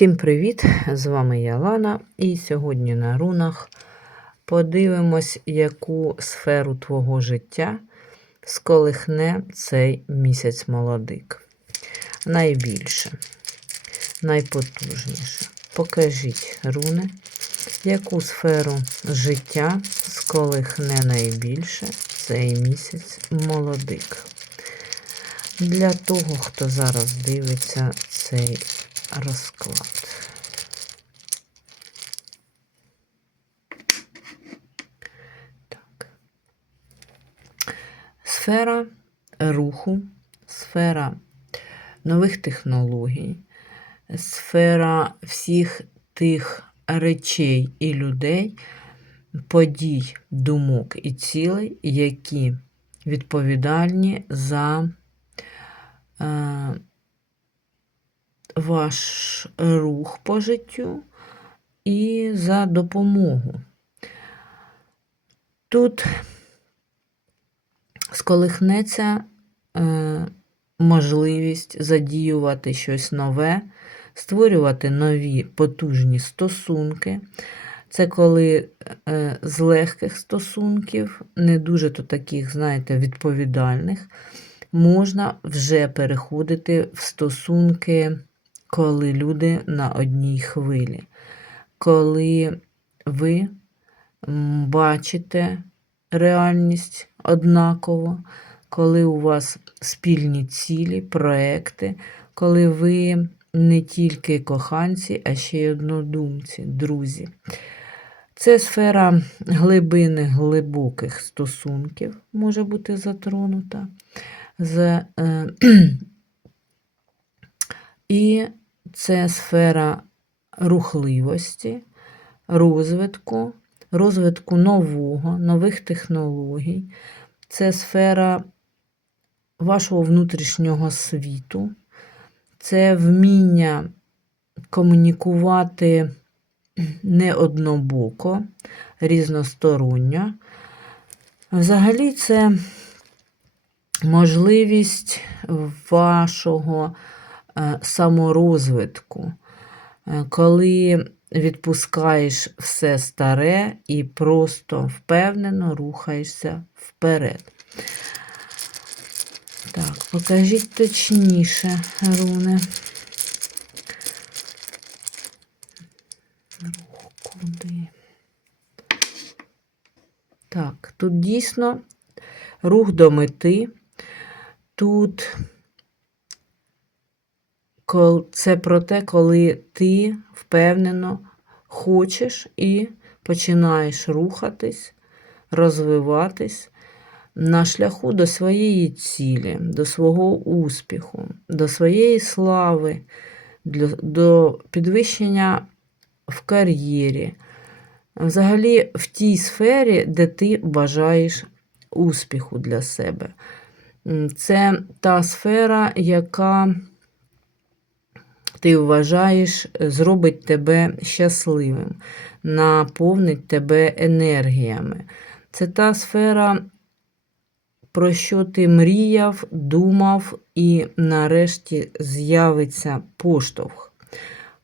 Всім привіт! З вами я Лана, і сьогодні на рунах подивимось, яку сферу твого життя сколихне цей місяць молодик. Найбільше, найпотужніше. Покажіть руни, яку сферу життя сколихне найбільше цей місяць молодик. Для того, хто зараз дивиться цей розклад. Так. Сфера руху, сфера нових технологій, сфера всіх тих речей і людей, подій, думок і цілей, які відповідальні за е, ваш рух по життю і за допомогу. Тут сколихнеться е, можливість задіювати щось нове, створювати нові потужні стосунки. Це коли е, з легких стосунків, не дуже то таких, знаєте, відповідальних, можна вже переходити в стосунки коли люди на одній хвилі, коли ви бачите реальність однаково, коли у вас спільні цілі, проекти, коли ви не тільки коханці, а ще й однодумці, друзі. Це сфера глибини глибоких стосунків може бути затронута. З, е, І це сфера рухливості, розвитку, розвитку нового, нових технологій, це сфера вашого внутрішнього світу, це вміння комунікувати не однобоко, різносторонньо. Взагалі, це можливість вашого саморозвитку, е, коли відпускаєш все старе і просто впевнено рухаєшся вперед. Так, покажіть точніше, руни. Рух куди? Так, тут дійсно рух до мети. Тут це про те, коли ти впевнено хочеш і починаєш рухатись, розвиватись на шляху до своєї цілі, до свого успіху, до своєї слави, до підвищення в кар'єрі. Взагалі, в тій сфері, де ти бажаєш успіху для себе. Це та сфера, яка ти вважаєш, зробить тебе щасливим, наповнить тебе енергіями. Це та сфера, про що ти мріяв, думав, і нарешті з'явиться поштовх.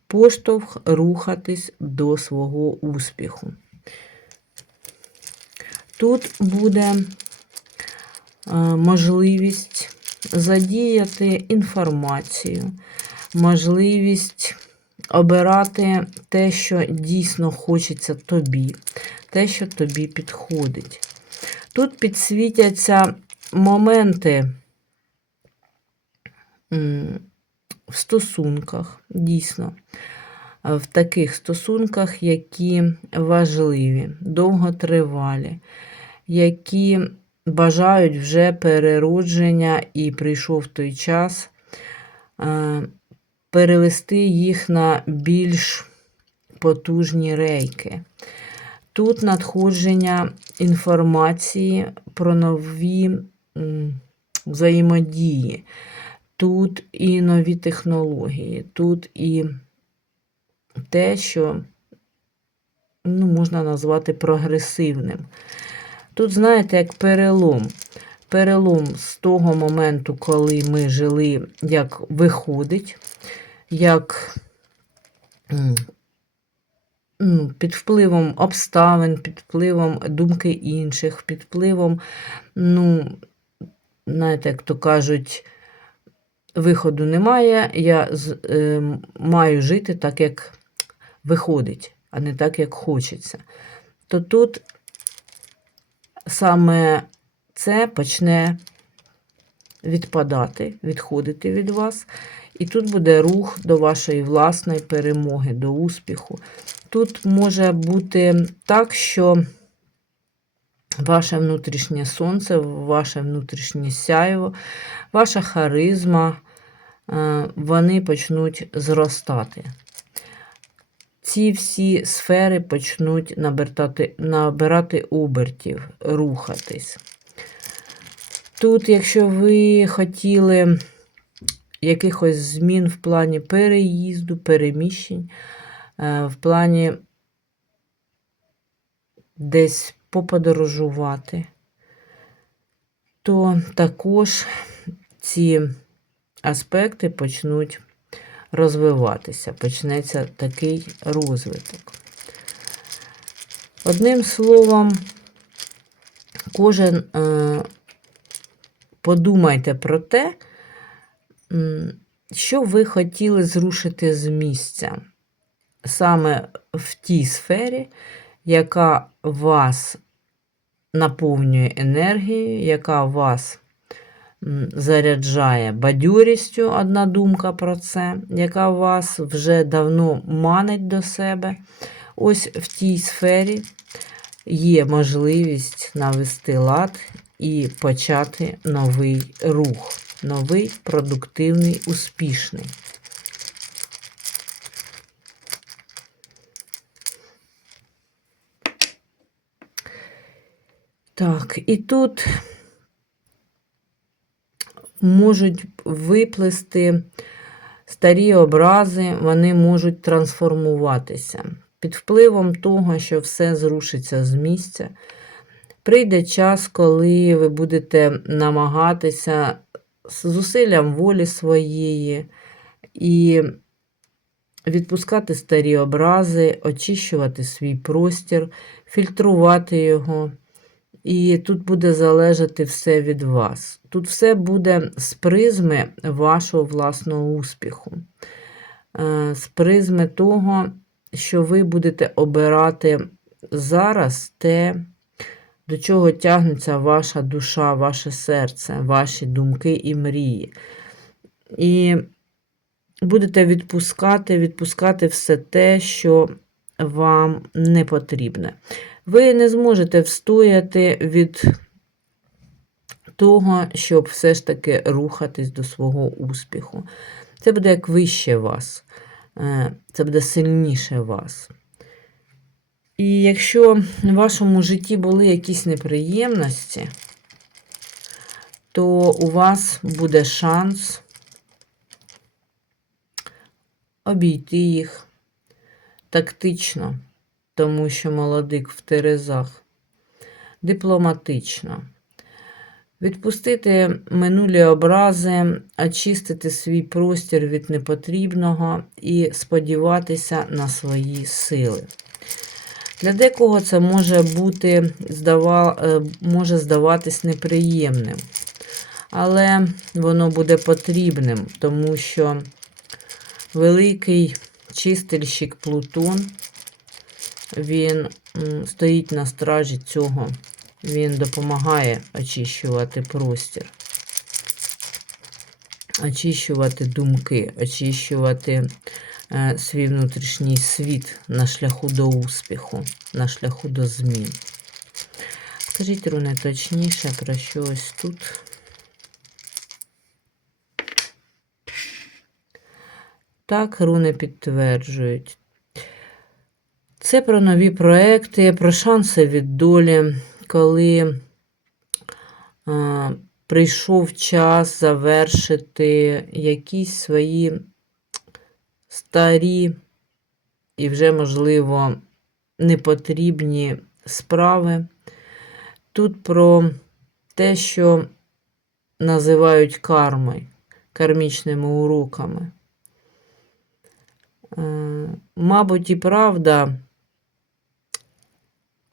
Поштовх рухатись до свого успіху. Тут буде е, можливість задіяти інформацію, можливість обирати те, що дійсно хочеться тобі, те, що тобі підходить. Тут підсвітяться моменти в стосунках, дійсно, в таких стосунках, які важливі, довготривалі, які бажають вже переродження, і прийшов той час е, перевести їх на більш потужні рейки. Тут надходження інформації про нові взаємодії, тут і нові технології, тут і те, що ну, можна назвати прогресивним. Тут, знаєте, як перелом. Перелом з того моменту, коли ми жили, як виходить, як під впливом обставин, під впливом думки інших, під впливом, ну, знаєте, як то кажуть, виходу немає, я е, маю жити так, як виходить, а не так, як хочеться. То тут саме це почне відпадати, відходити від вас. І тут буде рух до вашої власної перемоги, до успіху. Тут може бути так, що ваше внутрішнє сонце, ваше внутрішнє сяйво, ваша харизма, е, вони почнуть зростати. Ці всі сфери почнуть набирати, набирати обертів, рухатись. Тут, якщо ви хотіли якихось змін в плані переїзду, переміщень, е, в плані десь поподорожувати, то також ці аспекти почнуть розвиватися, почнеться такий розвиток. Одним словом, кожен е, подумайте про те, що ви хотіли зрушити з місця саме в тій сфері, яка вас наповнює енергією, яка вас заряджає бадьорістю, одна думка про це, яка вас вже давно манить до себе. Ось в тій сфері є можливість навести лад і почати новий рух, новий, продуктивний, успішний. Так, і тут можуть виплести старі образи, вони можуть трансформуватися. Під впливом того, що все зрушиться з місця, прийде час, коли ви будете намагатися зусиллям волі своєї і відпускати старі образи, очищувати свій простір, фільтрувати його. І тут буде залежати все від вас. Тут все буде з призми вашого власного успіху, Е, з призми того, що ви будете обирати зараз те, до чого тягнеться ваша душа, ваше серце, ваші думки і мрії. І будете відпускати, відпускати все те, що вам не потрібне. Ви не зможете встояти від того, щоб все ж таки рухатись до свого успіху. Це буде як вище вас, е, це буде сильніше вас. І якщо в вашому житті були якісь неприємності, то у вас буде шанс обійти їх тактично, тому що молодик в терезах, дипломатично. Відпустити минулі образи, очистити свій простір від непотрібного і сподіватися на свої сили. Для декого це може бути, е, може здаватись неприємним, але воно буде потрібним, тому що великий чистильщик Плутон, він стоїть на стражі цього. Він допомагає очищувати простір, очищувати думки, очищувати свій внутрішній світ на шляху до успіху, на шляху до змін. Скажіть, Руне, точніше, про що ось тут. Так, руни підтверджують. Це про нові проекти, про шанси від долі, коли е, прийшов час завершити якісь свої старі і вже, можливо, непотрібні справи. Тут про те, що називають кармою, кармічними уроками. Е, Мабуть, і правда,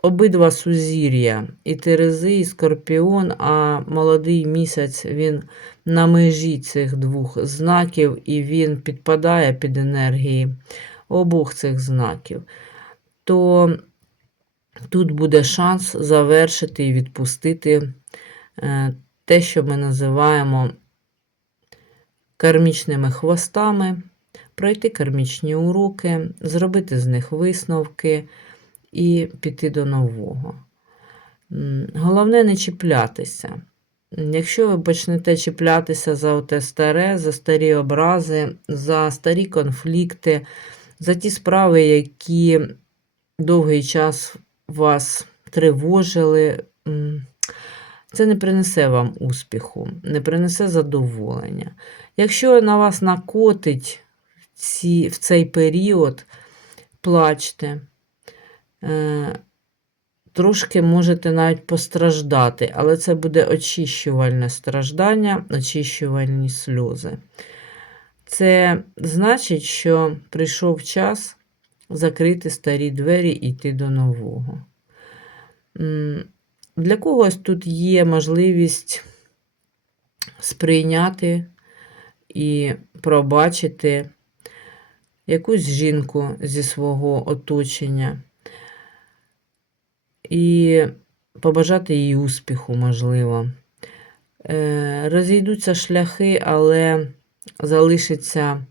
обидва сузір'я, і Терези, і Скорпіон, а молодий місяць він на межі цих двох знаків, і він підпадає під енергії обох цих знаків. То тут буде шанс завершити і відпустити е, те, що ми називаємо кармічними хвостами, пройти кармічні уроки, зробити з них висновки і піти до нового. Головне не чіплятися. Якщо ви почнете чіплятися за те старе, за старі образи, за старі конфлікти, за ті справи, які довгий час вас тривожили, це не принесе вам успіху, не принесе задоволення. Якщо на вас накотить в цей період, плачте. Е, Трошки можете навіть постраждати, але це буде очищувальне страждання, очищувальні сльози. Це значить, що прийшов час закрити старі двері і йти до нового. Для когось тут є можливість сприйняти і пробачити якусь жінку зі свого оточення і побажати їй успіху, можливо. Е, Розійдуться шляхи, але залишиться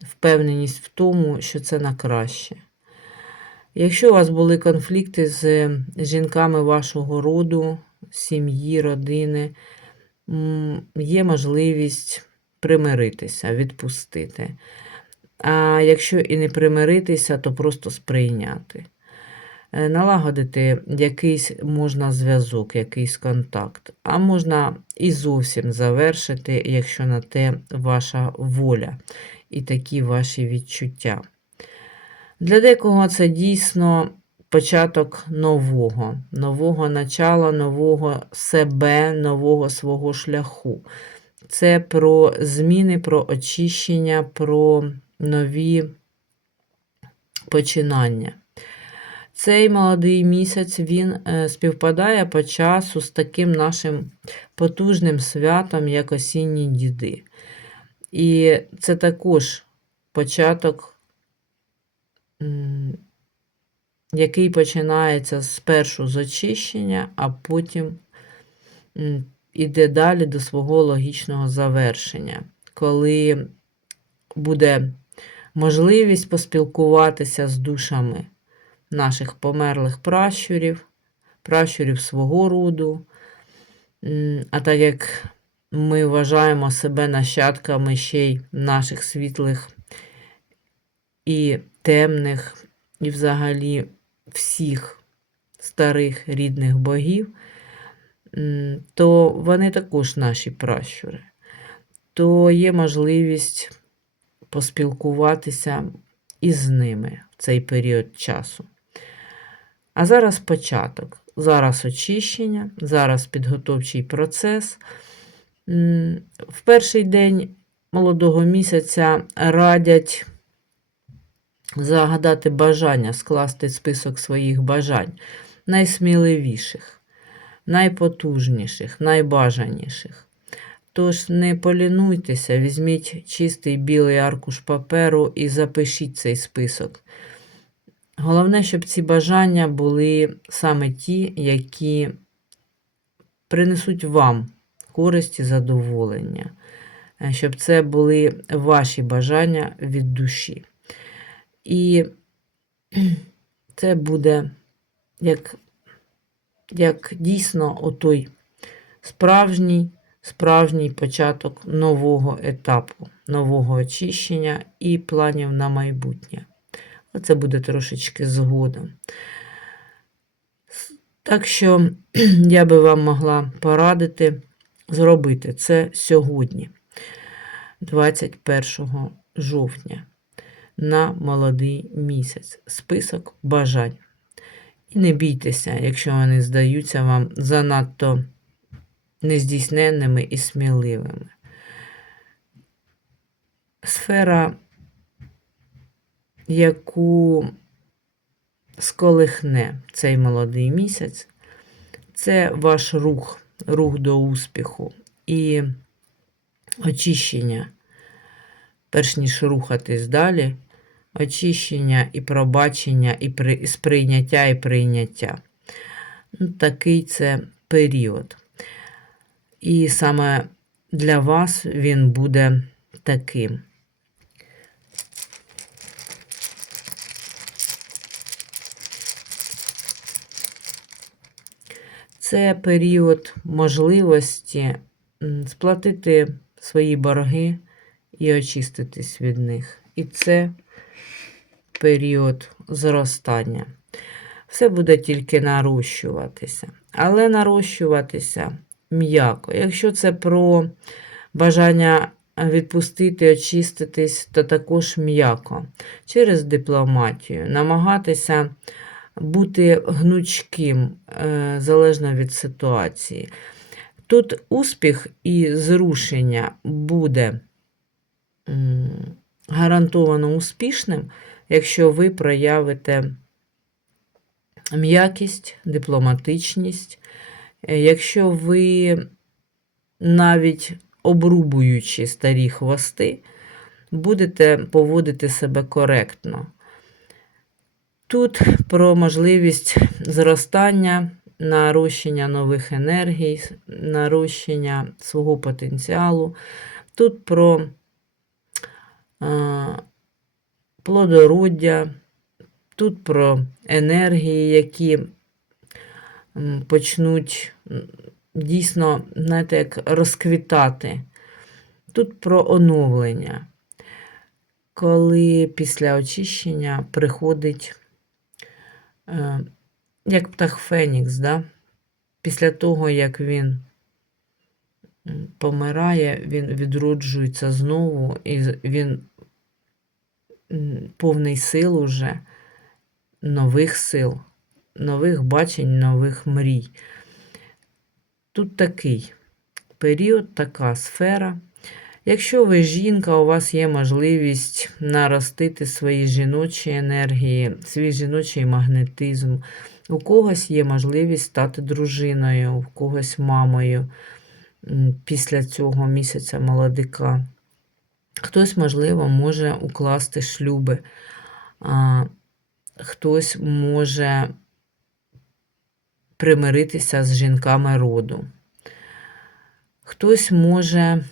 впевненість в тому, що це на краще. Якщо у вас були конфлікти з жінками вашого роду, сім'ї, родини, є можливість примиритися, відпустити. А якщо і не примиритися, то просто сприйняти. Е, Налагодити якийсь можна зв'язок, якийсь контакт, а можна і зовсім завершити, якщо на те ваша воля і такі ваші відчуття. Для декого це дійсно початок нового, нового начала, нового себе, нового свого шляху. Це про зміни, про очищення, про нові починання. Цей молодий місяць він е, співпадає по часу з таким нашим потужним святом, як осінні діди. І це також початок, який починається спершу з очищення, а потім іде далі до свого логічного завершення, коли буде можливість поспілкуватися з душами наших померлих пращурів, пращурів свого роду. А так як ми вважаємо себе нащадками ще й наших світлих і темних, і взагалі всіх старих рідних богів, то вони також наші пращури. То є можливість поспілкуватися із ними в цей період часу. А зараз початок. Зараз очищення, зараз підготовчий процес. В перший день молодого місяця радять загадати бажання, скласти список своїх бажань, найсміливіших, найпотужніших, найбажаніших. Тож не полінуйтеся, візьміть чистий білий аркуш паперу і запишіть цей список. Головне, щоб ці бажання були саме ті, які принесуть вам користь і задоволення, Е, щоб це були ваші бажання від душі. І це буде як, як дійсно отой справжній, справжній початок нового етапу, нового очищення і планів на майбутнє. Оце буде трошечки згодом. Так що я би вам могла порадити зробити це сьогодні, 21 жовтня, на молодий місяць. Список бажань. І не бійтеся, якщо вони здаються вам занадто нездійсненними і сміливими. Сфера яку сколихне цей молодий місяць, це ваш рух, рух до успіху і очищення, перш ніж рухатись далі, очищення і пробачення, і при- сприйняття і прийняття. Ну, Такий це період. І саме для вас він буде таким. Це період можливості сплатити свої борги і очиститись від них. І це період зростання. Все буде тільки нарощуватися. Але нарощуватися м'яко. Якщо це про бажання відпустити, очиститись, то також м'яко. Через дипломатію. Намагатися бути гнучким, е, залежно від ситуації. Тут успіх і зрушення буде гарантовано успішним, якщо ви проявите м'якість, дипломатичність, Е, якщо ви навіть обрубуючи старі хвости, будете поводити себе коректно. Тут про можливість зростання, нарощення нових енергій, нарощення свого потенціалу. Тут про е, плодороддя, тут про енергії, які почнуть дійсно, знаєте, як розквітати. Тут про оновлення, коли після очищення приходить, як птах Фенікс, да? після того, як він помирає, він відроджується знову, і він повний сил уже, нових сил, нових бачень, нових мрій. Тут такий період, така сфера. Якщо ви жінка, у вас є можливість наростити свої жіночі енергії, свій жіночий магнетизм. У когось є можливість стати дружиною, у когось мамою після цього місяця молодика. Хтось, можливо, може укласти шлюби, а, хтось може примиритися з жінками роду. Хтось може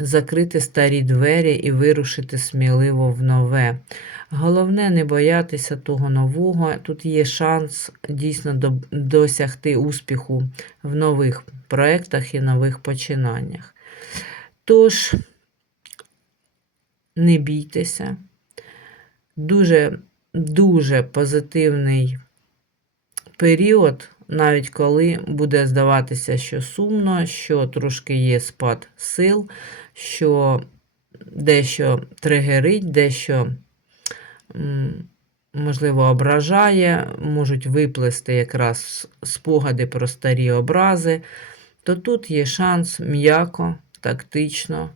закрити старі двері і вирушити сміливо в нове. Головне не боятися того нового. Тут є шанс дійсно до- досягти успіху в нових проєктах і нових починаннях. Тож, не бійтеся. Дуже, дуже позитивний період, навіть коли буде здаватися, що сумно, що трошки є спад сил, що дещо тригерить, дещо, можливо, ображає, можуть виплести якраз спогади про старі образи, то тут є шанс м'яко, тактично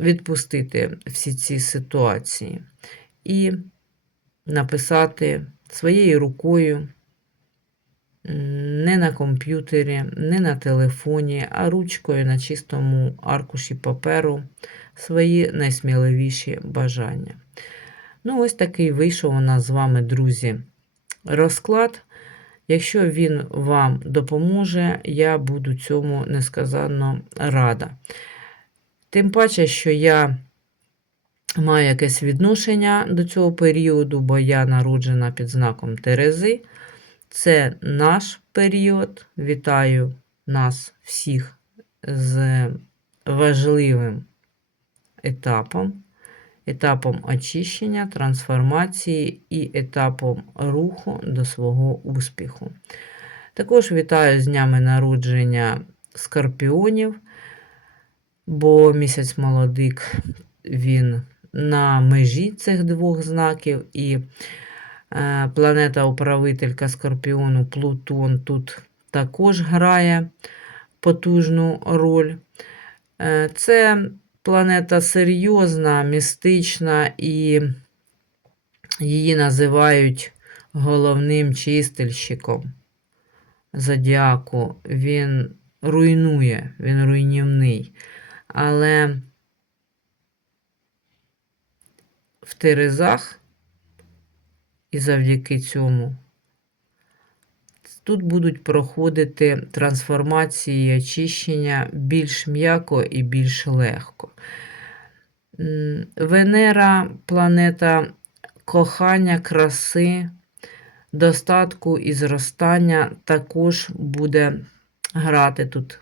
відпустити всі ці ситуації і написати своєю рукою, не на комп'ютері, не на телефоні, а ручкою на чистому аркуші паперу свої найсміливіші бажання. Ну, ось такий вийшов у нас з вами, друзі, розклад. Якщо він вам допоможе, я буду цьому несказанно рада. Тим паче, що я маю якесь відношення до цього періоду, бо я народжена під знаком Терези. Це наш період. Вітаю нас всіх з важливим етапом, етапом очищення, трансформації і етапом руху до свого успіху. Також вітаю з днями народження скорпіонів, бо місяць молодик він на межі цих двох знаків, і планета-управителька Скорпіону Плутон тут також грає потужну роль. Е, Це планета серйозна, містична, і її називають головним чистильщиком зодіаку. Він руйнує, він руйнівний. Але в Терезах і завдяки цьому тут будуть проходити трансформації і очищення більш м'яко і більш легко. Венера планета кохання, краси, достатку і зростання також буде грати тут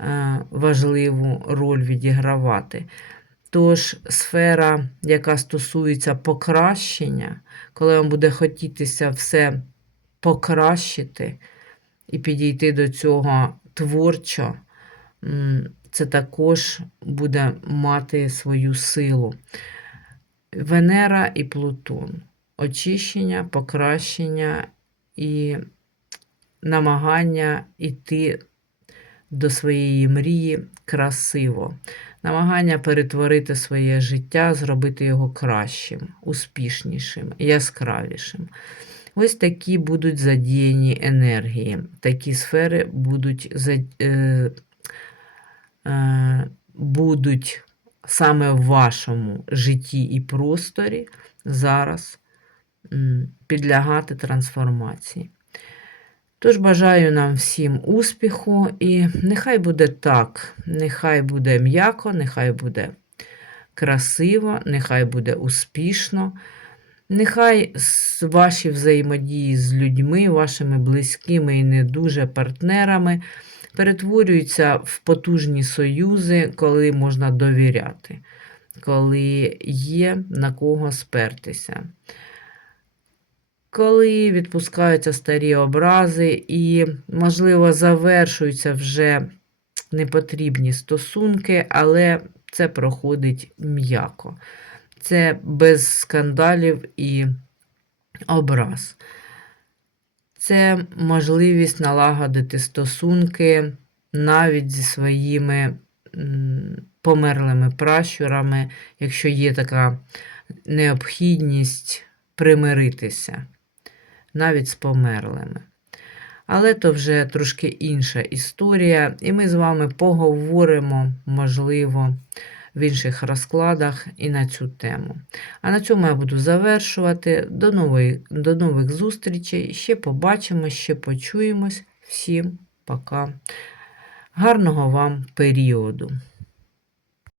е, важливу роль відігравати. Тож сфера, яка стосується покращення, коли вам буде хотітися все покращити і підійти до цього творчо, це також буде мати свою силу. Венера і Плутон. Очищення, покращення і намагання йти до своєї мрії красиво. Намагання перетворити своє життя, зробити його кращим, успішнішим, яскравішим. Ось такі будуть задіяні енергії. Такі сфери будуть, е, е, будуть саме в вашому житті і просторі зараз підлягати трансформації. Тож бажаю нам всім успіху, і нехай буде так, нехай буде м'яко, нехай буде красиво, нехай буде успішно. Нехай ваші взаємодії з людьми, вашими близькими і не дуже партнерами перетворюються в потужні союзи, коли можна довіряти, коли є на кого спертися. Коли відпускаються старі образи і, можливо, завершуються вже непотрібні стосунки, але це проходить м'яко. Це без скандалів і образ. Це можливість налагодити стосунки навіть зі своїми померлими пращурами, якщо є така необхідність примиритися навіть з померлими. Але то вже трошки інша історія, і ми з вами поговоримо, можливо, в інших розкладах і на цю тему. А на цьому я буду завершувати. До, нової, до нових зустрічей. Ще побачимо, ще почуємось. Всім пока. Гарного вам періоду!